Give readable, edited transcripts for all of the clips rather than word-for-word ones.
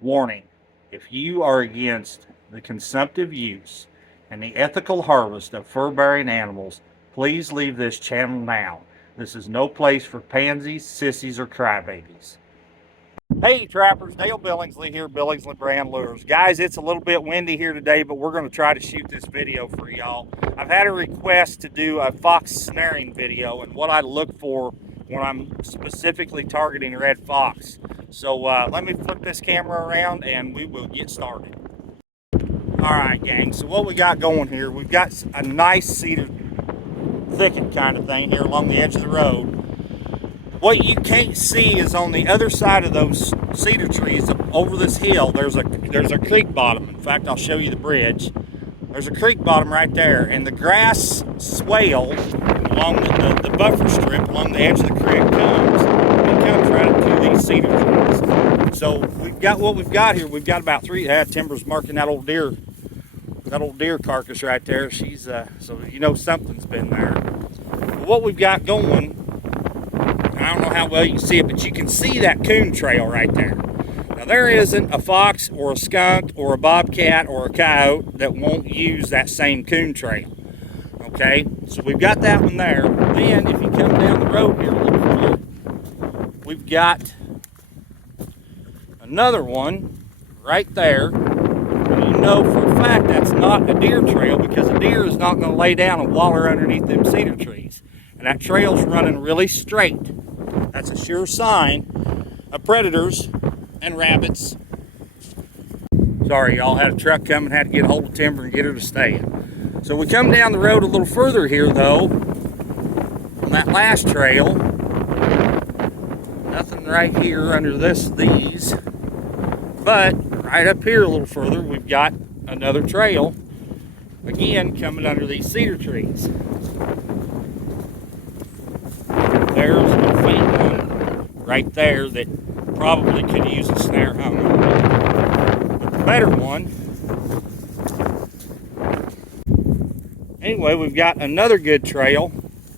Warning: if you are against the consumptive use and the ethical harvest of fur-bearing animals, please leave this channel now. This is no place for pansies, sissies, or crybabies. Hey trappers, Dale Billingsley here, Billingsley Brand Lures. Guys, it's a little bit windy here today, but we're going to try to shoot this video for y'all. I've had a request to do a fox snaring video and what I look for when I'm specifically targeting red fox. So let me flip this camera around and we will get started. Alright gang, so what we got going here, we've got a nice cedar thicket kind of thing here along the edge of the road. What you can't see is on the other side of those cedar trees over this hill, there's a creek bottom. In fact, I'll show you the bridge. There's a creek bottom right there, and the grass swale along the buffer strip along the edge of the creek comes right up through these cedar trees. So we've got what we've got here. We've got about three. Timber's marking that old deer carcass right there. She's so you know something's been there. But what we've got going, I don't know how well you can see it, but you can see that coon trail right there. Now there isn't a fox or a skunk or a bobcat or a coyote that won't use that same coon trail. Okay, so we've got that one there. Then if you come down the road here a little further, we've got another one right there. You know for a fact that's not a deer trail because a deer is not going to lay down and waller underneath them cedar trees. And that trail's running really straight. That's a sure sign of predators and rabbits. Sorry, y'all, had a truck coming, had to get a hold of timber and get her to stay. So we come down the road a little further here though, on that last trail. Nothing right here under these. But right up here a little further, we've got another trail, again coming under these cedar trees. There's a faint one right there that probably could use a snare hung on. But the better one, anyway, we've got another good trail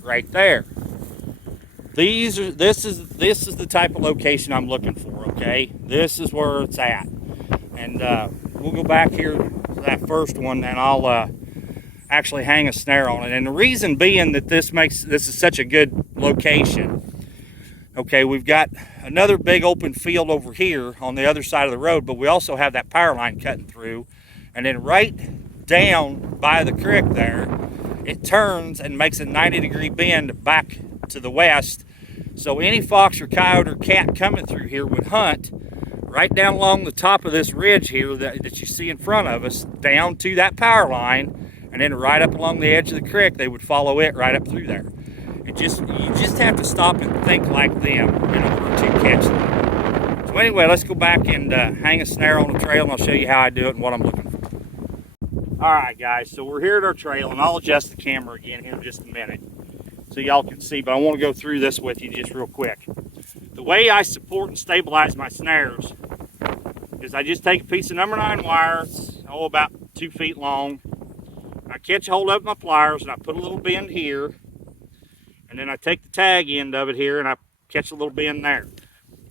right there. This is the type of location I'm looking for. Okay, this is where it's at, and we'll go back here to that first one, and I'll actually hang a snare on it. And the reason being that this is such a good location. Okay, we've got another big open field over here on the other side of the road, but we also have that power line cutting through, and then right down by the creek there, it turns and makes a 90-degree bend back to the west. So any fox or coyote or cat coming through here would hunt right down along the top of this ridge here that you see in front of us, down to that power line, and then right up along the edge of the creek, they would follow it right up through there. You just have to stop and think like them in order to catch them. So anyway, let's go back and hang a snare on the trail, and I'll show you how I do it and what I'm looking for. All right, guys, so we're here at our trail, and I'll adjust the camera again here in just a minute so y'all can see, but I want to go through this with you just real quick. The way I support and stabilize my snares is I just take a piece of number 9 wire, about 2 feet long. I catch hold of my pliers and I put a little bend here, and then I take the tag end of it here and I catch a little bend there.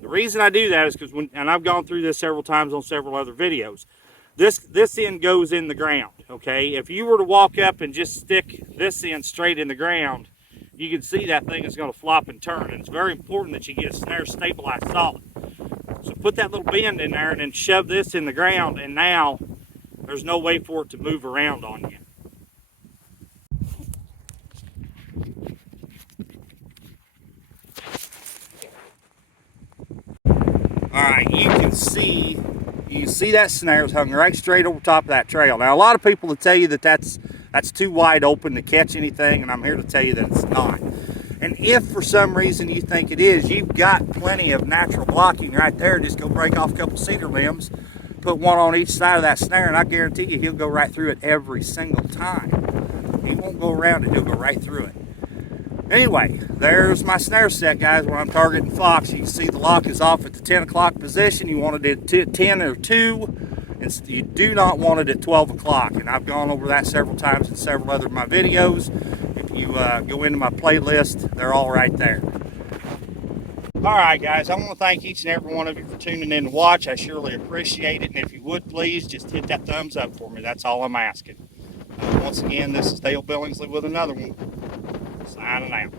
The reason I do that is because and I've gone through this several times on several other videos, this end goes in the ground. Okay, if you were to walk up and just stick this end straight in the ground, you can see that thing is going to flop and turn, and it's very important that you get a snare stabilized solid. So put that little bend in there and then shove this in the ground, and now there's no way for it to move around on you. Alright, you see that snare's hung right straight over top of that trail. Now a lot of people will tell you that that's too wide open to catch anything, and I'm here to tell you that it's not. And if for some reason you think it is, you've got plenty of natural blocking right there. Just go break off a couple cedar limbs, put one on each side of that snare, and I guarantee you he'll go right through it every single time. He won't go around it, he'll go right through it. Anyway, there's my snare set, guys, when I'm targeting fox. You can see the lock is off at the 10 o'clock position. You want it at 10 or 2, and you do not want it at 12 o'clock. And I've gone over that several times in several other of my videos. If you go into my playlist, they're all right there. All right, guys, I want to thank each and every one of you for tuning in to watch. I surely appreciate it. And if you would please just hit that thumbs up for me. That's all I'm asking. Once again, this is Dale Billingsley with another one. Signing out.